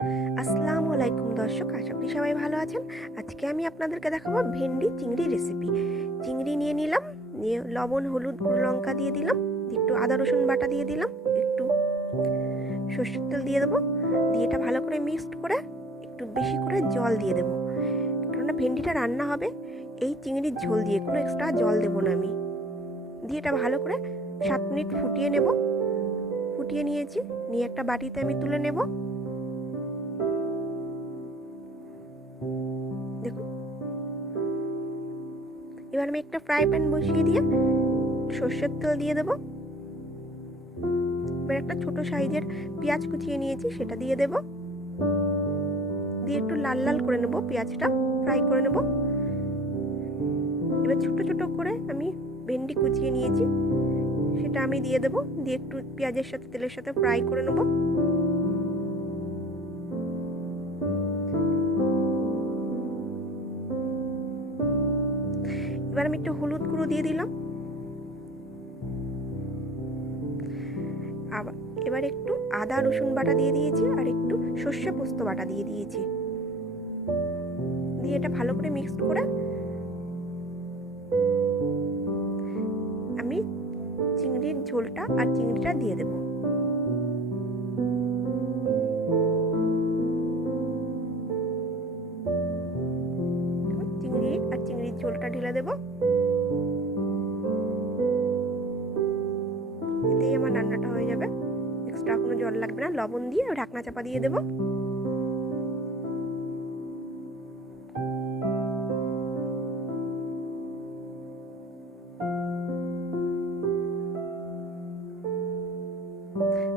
আসসালামু আলাইকুম দর্শক, আশা করি সবাই ভালো আছেন। আজকে আমি আপনাদেরকে দেখাবো ভেন্ডি চিংড়ি রেসিপি। চিংড়ি নিয়ে নিলাম, নিয়ে লবণ, হলুদ, গুঁড়ো লঙ্কা দিয়ে দিলাম, একটু আদা রসুন বাটা দিয়ে দিলাম, একটু সর্ষের তেল দিয়ে দেবো, দিয়ে এটা ভালো করে মিক্সড করে একটু বেশি করে জল দিয়ে দেবো, কেননা ভেন্ডিটা রান্না হবে এই চিংড়ির ঝোল দিয়ে, কোনো এক্সট্রা জল দেবো না আমি। দিয়ে এটা ভালো করে 7 মিনিট ফুটিয়ে নেব। ফুটিয়ে নিয়েছি, নিয়ে একটা বাটিতে আমি তুলে নেব। দেখুন, এবার আমি একটা ফ্রাই প্যান বসিয়ে দিয়ে সর্ষের তেল দিয়ে দেবো। এবার একটা ছোট সাইজের পেঁয়াজ কুচিয়ে নিয়েছি, সেটা দিয়ে দেব। দিয়ে একটু লাল লাল করে নেব, পেঁয়াজটা ফ্রাই করে নেব। এবার ছোট ছোট করে আমি ভেন্ডি কুচিয়ে নিয়েছি, সেটা আমি দিয়ে দেব। দিয়ে একটু পেঁয়াজের সাথে তেলের সাথে ফ্রাই করে নেব। এবার আমি একটু হলুদ গুঁড়ো দিয়ে দিলাম। আবার এবার একটু আদা রসুন বাটা দিয়ে দিয়েছি, আর একটু সর্ষে পোস্ত বাটা দিয়ে দিয়েছি। দিয়ে এটা ভালো করে মিক্সড করে আমি চিংড়ির ঝোলটা আর চিংড়িটা দিয়ে দেব। চিংড়ি আর চিংড়ির ঝোলটা ঢেলে দেব। এতেই আমার রান্নাটা হয়ে যাবে, এক্সট্রা কোনো জল লাগবে না। লবণ দিয়ে ঢাকনা চাপা দিয়ে দেব।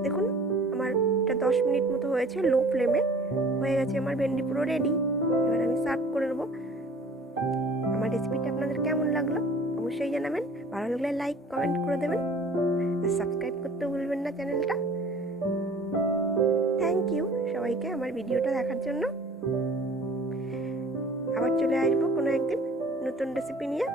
দেখুন, আমার এটা 10 মিনিট মতো হয়েছে, লো ফ্লেমে হয়ে গেছে। আমার ভেন্ডি পুরো রেডি। এবার আমি সার্ভ করে নেবো। আমার রেসিপিটা আপনাদের কেমন লাগলো অবশ্যই জানাবেন। ভালো লাগলে লাইক কমেন্ট করে দেবেন, আর সাবস্ক্রাইব করতে ভুলবেন না চ্যানেলটা। থ্যাংক ইউ সবাইকে আমার ভিডিওটা দেখার জন্য। আবার চলে আসবো কোনো একদিন নতুন রেসিপি নিয়ে।